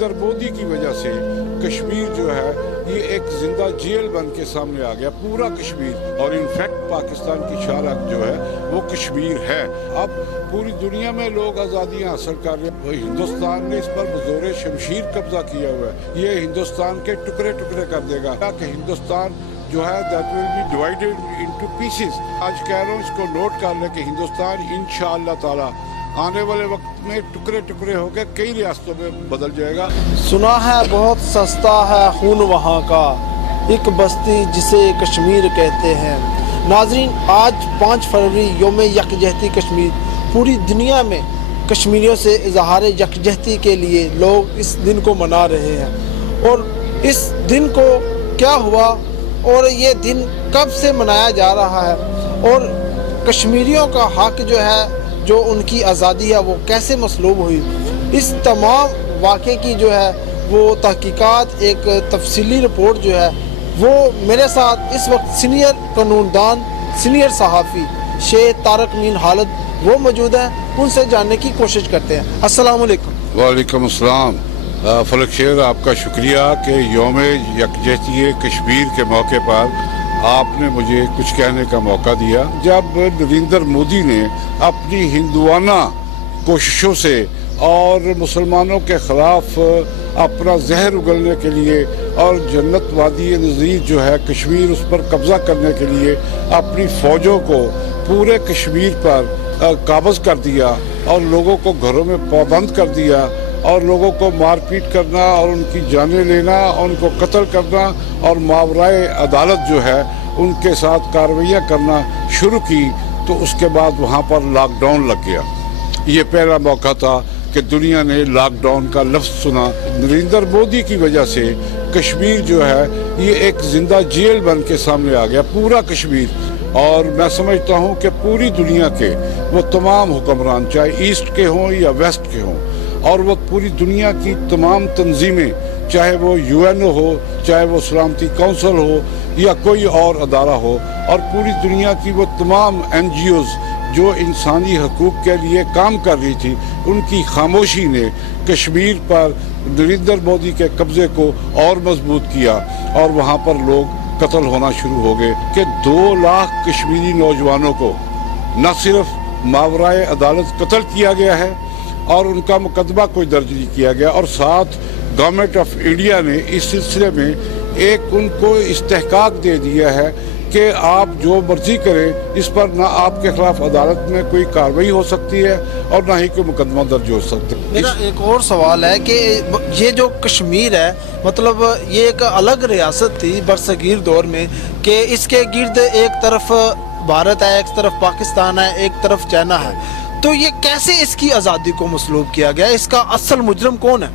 नरेंद्र मोदी की वजह से कश्मीर जो है ये एक जिंदा जेल बन के सामने आ गया, पूरा कश्मीर। और इनफैक्ट पाकिस्तान की शारक जो है वो कश्मीर है। अब पूरी दुनिया में लोग आज़ादियाँ हासिल कर रहे हैं, हिंदुस्तान ने इस पर बज़ोर शमशीर कब्जा किया हुआ है। ये हिंदुस्तान के टुकड़े टुकड़े कर देगा कि हिंदुस्तान जो है that will be divided into pieces. आज कह रहा हूँ इसको नोट कर ले कि हिंदुस्तान इंशाअल्लाह ताला आने वाले वक्त में टुकड़े टुकड़े होकर कई रियासतों में बदल जाएगा। सुना है बहुत सस्ता है खून वहाँ का, एक बस्ती जिसे कश्मीर कहते हैं। नाजरीन, आज 5 फरवरी यौम यकजहती कश्मीर, पूरी दुनिया में कश्मीरियों से इजहार यकजहती के लिए लोग इस दिन को मना रहे हैं। और इस दिन को क्या हुआ और ये दिन कब से मनाया जा रहा है और कश्मीरियों का हक जो है, जो उनकी आज़ादी है, वो कैसे मसलूब हुई, इस तमाम वाक़े की जो है वो तहकीकात, एक तफसीली रिपोर्ट जो है वो मेरे साथ इस वक्त सीनियर कानूनदान, सीनियर सहाफ़ी शेख तारक मीन हालद वो मौजूद हैं, उनसे जानने की कोशिश करते हैं। अस्सलाम वालेकुम। वालेकुम अस्सलाम। फलक शेर, आपका शुक्रिया कि यौम यकजहती कश्मीर के मौके पर आपने मुझे कुछ कहने का मौका दिया। जब नरेंद्र मोदी ने अपनी हिंदुआना कोशिशों से और मुसलमानों के ख़िलाफ़ अपना जहर उगलने के लिए और जन्नत वादी नज़ीर जो है कश्मीर, उस पर कब्ज़ा करने के लिए अपनी फ़ौजों को पूरे कश्मीर पर काबज़ कर दिया और लोगों को घरों में पाबंद कर दिया और लोगों को मारपीट करना और उनकी जानें लेना, उनको कत्ल करना और मावराए अदालत जो है उनके साथ कार्रवाइयाँ करना शुरू की, तो उसके बाद वहाँ पर लॉकडाउन लग गया। ये पहला मौका था कि दुनिया ने लॉकडाउन का लफ्ज़ सुना। नरेंद्र मोदी की वजह से कश्मीर जो है ये एक जिंदा जेल बन के सामने आ गया, पूरा कश्मीर। और मैं समझता हूँ कि पूरी दुनिया के वो तमाम हुक्मरान, चाहे ईस्ट के हों या वेस्ट के हों, और वो पूरी दुनिया की तमाम तंजीमें, चाहे वो UN हो, चाहे वो सलामती कौंसिल हो या कोई और अदारा हो, और पूरी दुनिया की वो तमाम NGOs जो इंसानी हकूक़ के लिए काम कर रही थी, उनकी खामोशी ने कश्मीर पर नरेंद्र मोदी के कब्ज़े को और मजबूत किया और वहाँ पर लोग कत्ल होना शुरू हो गए कि 2 लाख कश्मीरी नौजवानों को न सिर्फ मावराए अदालत कत्ल किया गया है और उनका मुकदमा कोई दर्ज नहीं किया गया, और साथ गवर्नमेंट ऑफ इंडिया ने इस सिलसिले में एक उनको इस्तेहकाक दे दिया है कि आप जो मर्जी करें, इस पर ना आपके खिलाफ अदालत में कोई कार्रवाई हो सकती है और ना ही कोई मुकदमा दर्ज हो सकता है। मेरा एक और सवाल है कि ये जो कश्मीर है, मतलब ये एक अलग रियासत थी बरसगीर दौर में, कि इसके गिर्द एक तरफ भारत है, एक तरफ पाकिस्तान है, एक तरफ चाइना है, तो ये कैसे इसकी आज़ादी को मसलूब किया गया? इसका असल मुजरम कौन है?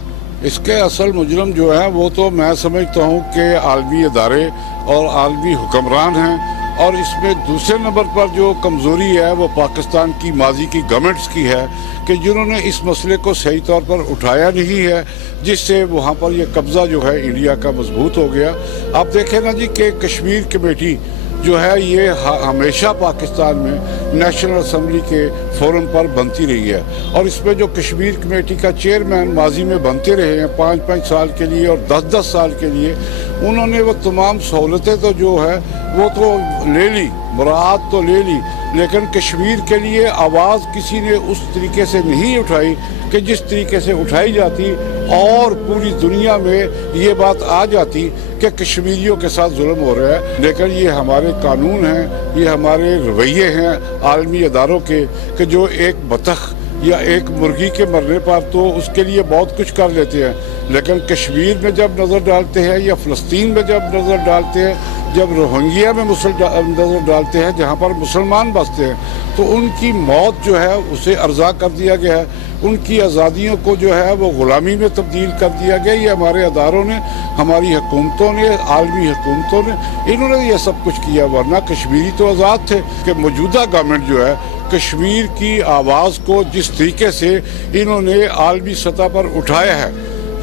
इसके असल मुजरम जो है वो तो मैं समझता हूँ कि आलमी अदारे और आलमी हुक्मरान हैं, और इसमें दूसरे नंबर पर जो कमज़ोरी है वो पाकिस्तान की माजी की गवर्नमेंट्स की है कि जिन्होंने इस मसले को सही तौर पर उठाया नहीं है, जिससे वहाँ पर ये कब्ज़ा जो है इंडिया का मजबूत हो गया। आप देखें ना जी कि कश्मीर कमेटी जो है ये हमेशा पाकिस्तान में नेशनल असम्बली के फोरम पर बनती रही है, और इसमें जो कश्मीर कमेटी का चेयरमैन माजी में बनते रहे हैं 5-5 साल के लिए और 10-10 साल के लिए, उन्होंने वो तमाम सहूलतें तो जो है वो तो ले ली, मुराद तो ले ली, लेकिन कश्मीर के लिए आवाज़ किसी ने उस तरीके से नहीं उठाई कि जिस तरीके से उठाई जाती और पूरी दुनिया में ये बात आ जाती कि कश्मीरियों के साथ जुल्म हो रहा है। लेकिन ये हमारे कानून हैं, ये हमारे रवैये हैं आलमी अदारों के, कि जो एक बतख या एक मुर्गी के मरने पर तो उसके लिए बहुत कुछ कर लेते हैं, लेकिन कश्मीर में जब नज़र डालते हैं या फ़लस्तीन में जब नज़र डालते हैं, जब रोहिंग्या में नज़र डालते हैं जहाँ पर मुसलमान बसते हैं, तो उनकी मौत जो है उसे अर्ज़ा कर दिया गया है, उनकी आज़ादियों को जो है वो ग़ुलामी में तब्दील कर दिया गया। ये हमारे अदारों ने, हमारी हुकूमतों ने, आलमी हुकूमतों ने, इन्होंने ये सब कुछ किया, वरना कश्मीरी तो आज़ाद थे। कि मौजूदा गवर्नमेंट जो है कश्मीर की आवाज़ को जिस तरीके से इन्होंने आलमी सतह पर उठाया है,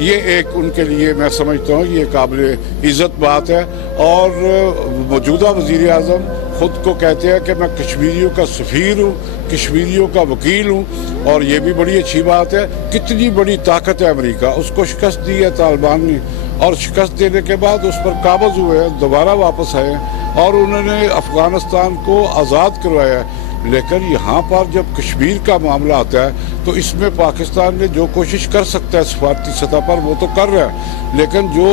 ये एक उनके लिए मैं समझता हूँ ये काबिल इज़्ज़त बात है। और मौजूदा वज़ीर आज़म खुद को कहते हैं कि मैं कश्मीरियों का सफ़ीर हूँ, कश्मीरियों का वकील हूँ, और ये भी बड़ी अच्छी बात है। कितनी बड़ी ताकत है अमेरिका, उसको शिकस्त दी है तालिबान ने, और शिकस्त देने के बाद उस पर काबज़ हुए हैं, दोबारा वापस आए हैं और उन्होंने अफ़गानिस्तान को आज़ाद करवाया है। लेकिन यहाँ पर जब कश्मीर का मामला आता है तो इसमें पाकिस्तान ने जो कोशिश कर सकता है सफारती सतह पर वो तो कर रहा है, लेकिन जो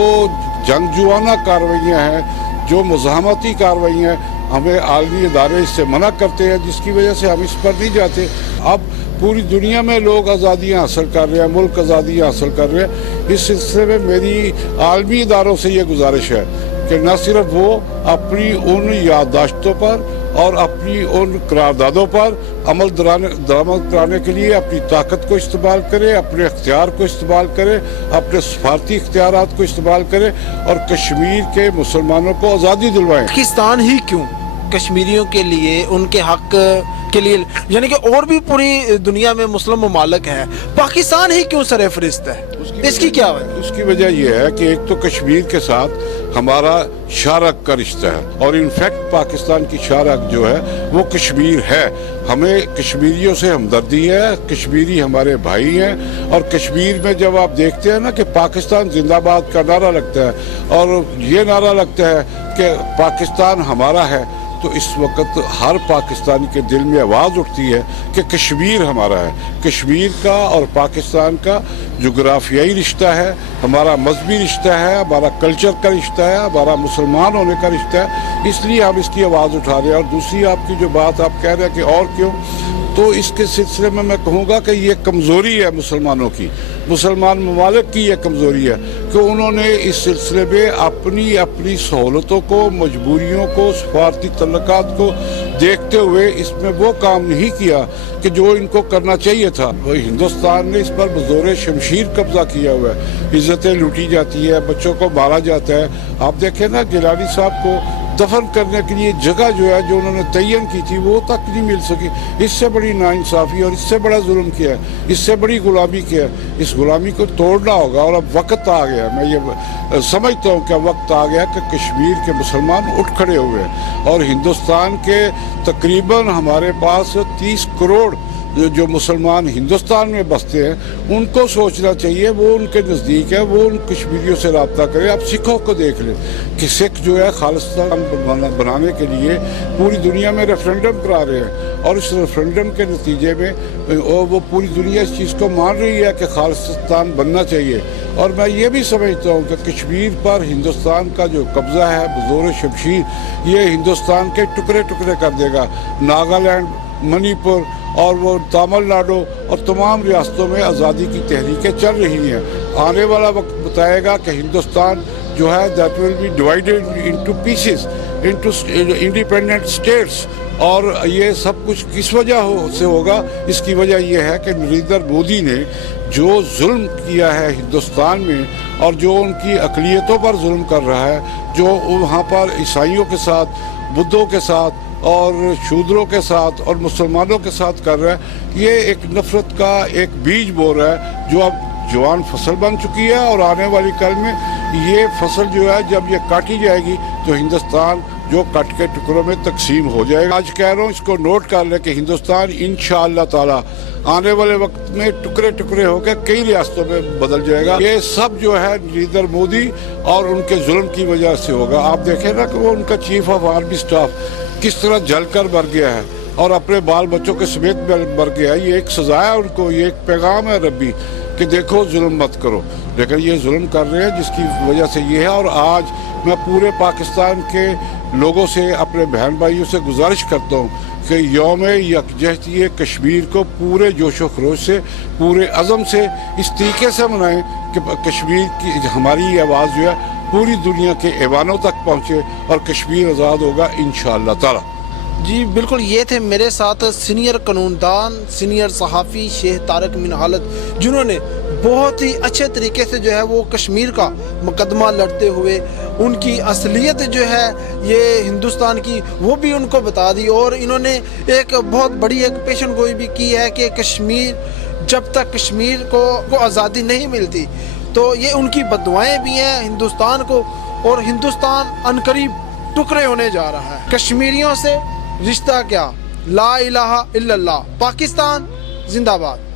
जंगजुआना कार्रवाइयाँ हैं, जो मुज़ाहमती कार्रवाइयाँ हैं, हमें आलमी इदारे इससे मना करते हैं, जिसकी वजह से हम इस पर नहीं जाते। अब पूरी दुनिया में लोग आज़ादियाँ हासिल कर रहे हैं, मुल्क आज़ादियाँ हासिल कर रहे हैं। इस सिलसिले में मेरी आलमी इदारों से ये गुजारिश है कि न सिर्फ वो अपनी उन याददाश्तों पर और अपनी उन करारदादों पर अमल दरामद कराने के लिए अपनी ताकत को इस्तेमाल करे, अपने इख्तियार को इस्तेमाल करे, अपने सफारती इख्तियारात को इस्तेमाल करे और कश्मीर के मुसलमानों को आज़ादी दिलवाएं। पाकिस्तान ही क्यों कश्मीरियों के लिए, उनके हक के लिए, यानी कि और भी पूरी दुनिया में मुस्लिम ममालिक हैं, पाकिस्तान ही क्यों सरफहरिस्त है? इसकी क्या वजह? उसकी वजह यह है कि एक तो कश्मीर के साथ हमारा शारक का रिश्ता है, और इनफैक्ट पाकिस्तान की शारक जो है वो कश्मीर है। हमें कश्मीरियों से हमदर्दी है, कश्मीरी हमारे भाई हैं। और कश्मीर में जब आप देखते हैं ना कि पाकिस्तान जिंदाबाद का नारा लगता है और ये नारा लगता है कि पाकिस्तान हमारा है, तो इस वक्त हर पाकिस्तानी के दिल में आवाज़ उठती है कि कश्मीर हमारा है। कश्मीर का और पाकिस्तान का जोग्राफियाई रिश्ता है, हमारा मजहबी रिश्ता है, हमारा कल्चर का रिश्ता है, हमारा मुसलमान होने का रिश्ता है, इसलिए हम इसकी आवाज़ उठा रहे हैं। और दूसरी आपकी जो बात आप कह रहे हैं कि और क्यों, तो इसके सिलसिले में मैं कहूँगा कि ये कमज़ोरी है मुसलमानों की, मुसलमान ममालिक की ये कमज़ोरी है कि उन्होंने इस सिलसिले में अपनी सहूलतों को, मजबूरियों को, सफारती तल्लुकात को देखते हुए इसमें वो काम नहीं किया कि जो इनको करना चाहिए था। हिंदुस्तान ने इस पर बज़ोर शमशीर कब्जा किया हुआ है, इज़्ज़तें लूटी जाती है, बच्चों को मारा जाता है। आप देखें ना, गिलानी साहब को दफन करने के लिए जगह जो है, जो उन्होंने तयन की थी, वो तक नहीं मिल सकी। इससे बड़ी नाइंसाफ़ी और इससे बड़ा जुल्म किया है, इससे बड़ी गुलामी किया है। इस गुलामी को तोड़ना होगा और अब वक्त आ गया, मैं ये समझता हूँ कि वक्त आ गया कि कश्मीर के मुसलमान उठ खड़े हुए हैं। और हिंदुस्तान के तकरीबन हमारे पास 30 करोड़ जो मुसलमान हिंदुस्तान में बसते हैं, उनको सोचना चाहिए, वो उनके नज़दीक है, वो उन कश्मीरियों से रब्ता करें। आप सिखों को देख लें कि सिख जो है खालिस्तान बनाने के लिए पूरी दुनिया में रेफरेंडम करा रहे हैं, और इस रेफरेंडम के नतीजे में वो पूरी दुनिया इस चीज़ को मान रही है कि खालिस्तान बनना चाहिए। और मैं ये भी समझता हूँ कि कश्मीर पर हिंदुस्तान का जो कब्ज़ा है बज़ोर शमशीर, ये हिंदुस्तान के टुकड़े टुकड़े कर देगा। नागालैंड, मणिपुर और वो तमिलनाडु और तमाम रियासतों में आज़ादी की तहरीकें चल रही हैं। आने वाला वक्त बताएगा कि हिंदुस्तान जो है that will be divided into pieces, into independent states. और ये सब कुछ किस वजह से होगा? इसकी वजह यह है कि नरेंद्र मोदी ने जो जुल्म किया है हिंदुस्तान में, और जो उनकी अक़लियतों पर जुल्म कर रहा है, जो वहाँ पर ईसाइयों के साथ, बुद्धों के साथ और शूद्रों के साथ और मुसलमानों के साथ कर रहा है, ये एक नफरत का एक बीज बो रहा है, जो अब जवान फसल बन चुकी है। और आने वाली कल में ये फसल जो है जब ये काटी जाएगी तो हिंदुस्तान जो कट के टुकड़ों में तकसीम हो जाएगा। आज कह रहा हूँ, इसको नोट कर ले कि हिंदुस्तान इंशाअल्लाह ताला आने वाले वक्त में टुकड़े टुकड़े होकर कई रियासतों में बदल जाएगा। ये सब जो है नरेंद्र मोदी और उनके जुल्म की वजह से होगा। आप देखें ना कि वो उनका चीफ ऑफ आर्मी स्टाफ किस तरह जलकर मर गया है और अपने बाल बच्चों के समेत मर गया है। ये एक सजा है उनको, ये एक पैगाम है रब्बी कि देखो जुल्म मत करो, लेकिन ये जुल्म कर रहे हैं, जिसकी वजह से ये है। और आज मैं पूरे पाकिस्तान के लोगों से, अपने बहन भाइयों से गुजारिश करता हूँ कि यौम यकजहती कश्मीर को पूरे जोश व खरोश से, पूरे अज़म से, इस तरीके से मनाएं कि कश्मीर की हमारी आवाज़ जो है पूरी दुनिया के ऐवानों तक पहुँचे और कश्मीर आज़ाद होगा इंशाअल्लाह ताला। जी बिल्कुल, ये थे मेरे साथ सीनियर कानूनदान, सीनियर सहाफ़ी शेख तारक मीन हालत, जिन्होंने बहुत ही अच्छे तरीके से जो है वो कश्मीर का मुकदमा लड़ते हुए उनकी असलियत जो है ये हिंदुस्तान की वो भी उनको बता दी। और इन्होंने एक बहुत बड़ी एक पेशन गोई भी की है कि कश्मीर, जब तक कश्मीर को आज़ादी नहीं मिलती तो ये उनकी बददुआएं भी हैं हिंदुस्तान को, और हिंदुस्तान अनकरीब टुकड़े होने जा रहा है। कश्मीरियों से रिश्ता क्या, ला इलाहा इल्लल्लाह, पाकिस्तान जिंदाबाद।